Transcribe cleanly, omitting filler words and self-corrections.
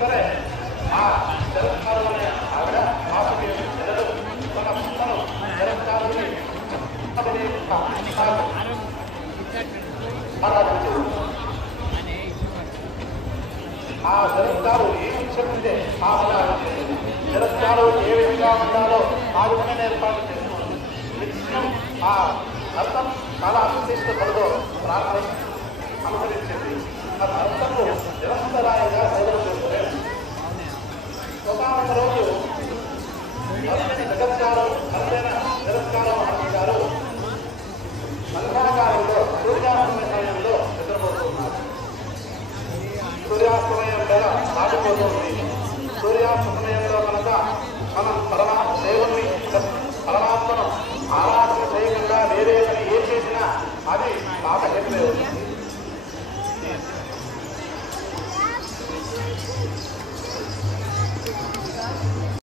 సరే ఆ జలకారులనే ఆవిడ ఆపటి జలలు మన పుట్టను జలకారుని ఆ జలకారు ఏమి చెప్పిందే ఆ జలకారు ఏ విధంగా ఉండాలో ఆ విధంగా ఏర్పాటు చేస్తుంది. నిత్యం ఆ అర్థం చాలా అతిశిష్ట కలదో ప్రార్థన అనుసరించింది. ఆ అర్థము నిరంతరాయంగా సేవలు చేస్తారు. ఒక రోజు జగత్కారం అర్థైన జగత్కారం గారు మధ్యాహ్నకాలంలో సూర్యాస్తమయ సమయంలో నిద్రపోతున్నారు. సూర్యాస్తమయం వేళ దాటిపోతుంది. సూర్యాస్తమయంలో కనుక మనం దేవుణ్ణి పరమాత్మను ఆరాధన చేయకుండా వేరే పని ఏం చేసినా అది పాప హేతులే.